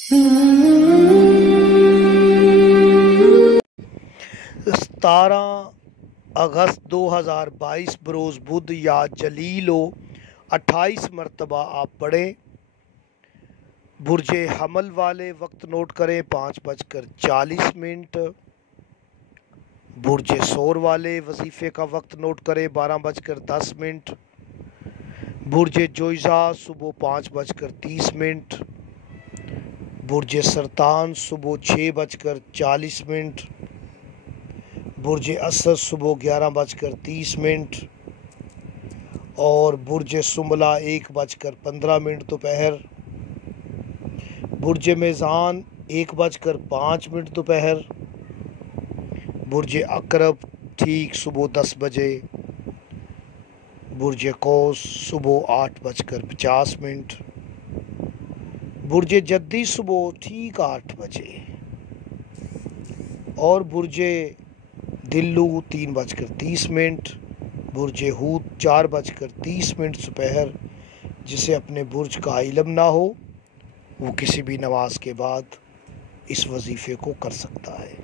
17 अगस्त 2022 बरोज़ बुध या जलीलो 28 मरतबा आप पढ़ें। बुर्जे हमल वाले वक्त नोट करें 5:40। बुर्जे शोर वाले वजीफ़े का वक्त नोट करें 12:10। बुर्जे जोइज़ा सुबह 5:30। बुर्जे सरतान सुबह 6:40। बुर्जे असद सुबह 11:30 और बुर्जे सुमला 1:15 दोपहर। बुर्जे मेज़ान 1:05 दोपहर। बुर्जे अकरब ठीक सुबह 10 बजे। बुर्जे कौस सुबह 8:50। बुर्जे जद्दी सुबह ठीक 8 बजे और बुर्जे दिल्लू 3:30। बुर्जे हूत 4:30 दोपहर। जिसे अपने बुर्ज का इल्म ना हो वो किसी भी नमाज के बाद इस वजीफ़े को कर सकता है।